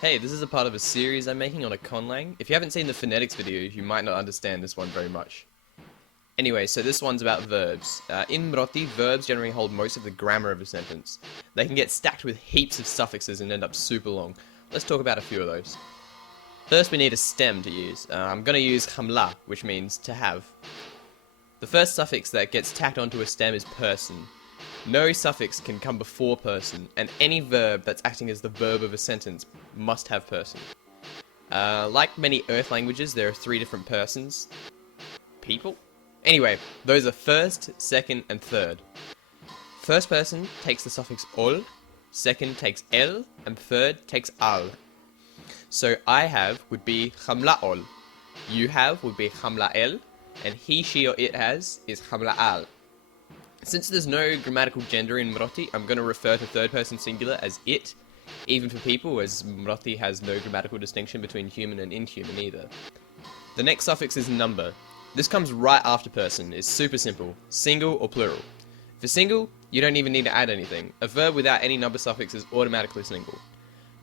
Hey, this is a part of a series I'm making on a conlang. If you haven't seen the phonetics video, you might not understand this one very much. Anyway, so this one's about verbs. In Mroti, verbs generally hold most of the grammar of a sentence. They can get stacked with heaps of suffixes and end up super long. Let's talk about a few of those. First, we need a stem to use. I'm going to use khamla, which means to have. The first suffix that gets tacked onto a stem is person. No suffix can come before person, and any verb that's acting as the verb of a sentence must have person. Like many Earth languages, there are 3 different persons. People? Anyway, those are first, second, and third. First person takes the suffix ol, second takes el, and third takes al. So I have would be khamla ol, you have would be khamla el, and he, she, or it has is khamla al. Since there's no grammatical gender in Mroti, I'm going to refer to third person singular as it, even for people, as Mroti has no grammatical distinction between human and inhuman either. The next suffix is number. This comes right after person, it's super simple, single or plural. For single, you don't even need to add anything. A verb without any number suffix is automatically single.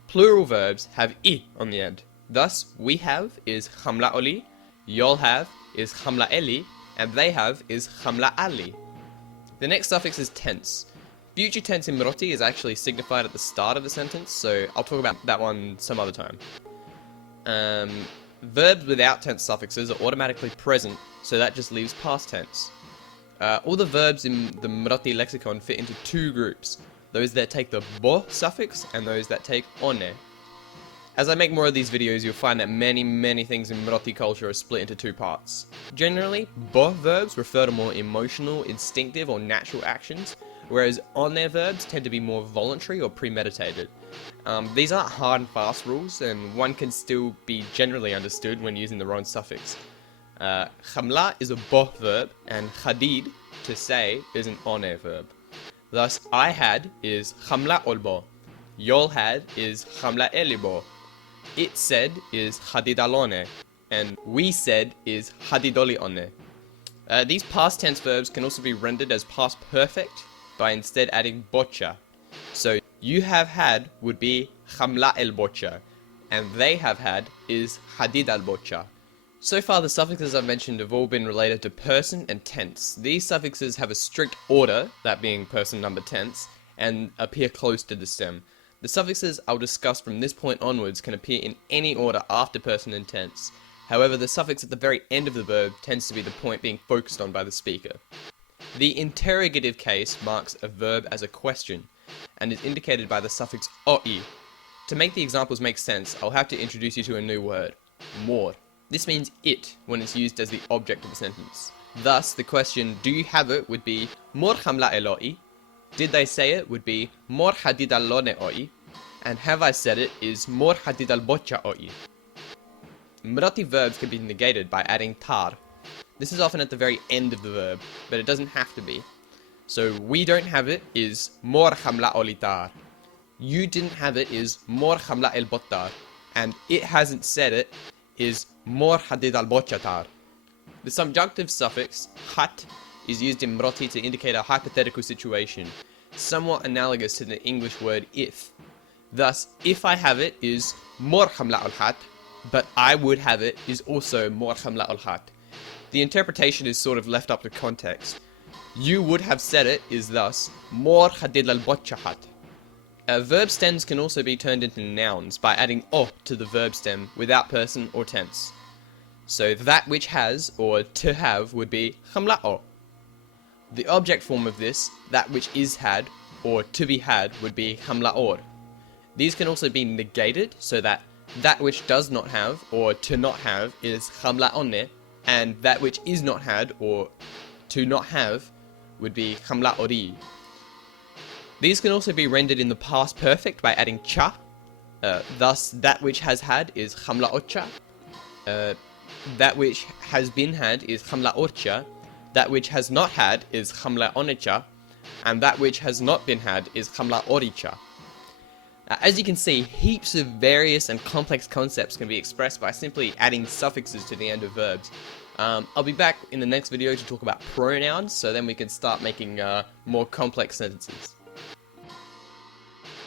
Plural verbs have I on the end. Thus, we have is khamla oli, y'all have is khamla eli, and they have is khamla ali. The next suffix is tense. Future tense in Mroti is actually signified at the start of a sentence, so I'll talk about that one some other time. Verbs without tense suffixes are automatically present, so that just leaves past tense. All the verbs in the Mroti lexicon fit into 2 groups, those that take the bo suffix and those that take one. As I make more of these videos, you'll find that many things in Mroti culture are split into 2 parts. Generally, bo verbs refer to more emotional, instinctive, or natural actions, whereas one verbs tend to be more voluntary or premeditated. These aren't hard and fast rules, and one can still be generally understood when using the wrong suffix. Khamla is a bo verb, and khadid, to say, is an one verb. Thus, I had is khamla olbo, y'all had is khamla elibo, it said is khadidalone, and we said is khadidolione. These past tense verbs can also be rendered as past perfect by instead adding bocha. So you have had would be khamla el bocha, and they have had is khadid al bocha. So far the suffixes I've mentioned have all been related to person and tense. These suffixes have a strict order, that being person, number, tense, and appear close to the stem. The suffixes I'll discuss from this point onwards can appear in any order after person and tense. However, the suffix at the very end of the verb tends to be the point being focused on by the speaker. The interrogative case marks a verb as a question, and is indicated by the suffix oi. To make the examples make sense, I'll have to introduce you to a new word, more. This means it when it's used as the object of a sentence. Thus, the question, do you have it, would be mor khamla eloi. Did they say it would be mor hadid al-lone oi, and have I said it is mor hadid al-bocha oi. Mroti verbs can be negated by adding tar. This is often at the very end of the verb, but it doesn't have to be. So we don't have it is mor khamla olitar. You didn't have it is mor khamla el botar, and it hasn't said it is mor hadid al-bochatar. The subjunctive suffix hat is used in Mroti to indicate a hypothetical situation, somewhat analogous to the English word if. Thus, if I have it is mor khamla al-hat, but I would have it is also mor khamla al-hat. The interpretation is sort of left up to context. You would have said it is thus mor hadid al-bochahat. Verb stems can also be turned into nouns by adding o to the verb stem without person or tense. So that which has, or to have, would be khamla o. The object form of this, that which is had, or to be had, would be khamla or. These can also be negated, so that which does not have, or to not have, is khamla onne, and that which is not had, or to not have, would be khamla ori. These can also be rendered in the past perfect by adding cha. Thus, that which has had is khamla ocha. That which has been had is khamla orcha. That which has not had is khamla onecha. And that which has not been had is khamla oricha. As you can see, heaps of various and complex concepts can be expressed by simply adding suffixes to the end of verbs. I'll be back in the next video to talk about pronouns, so then we can start making more complex sentences.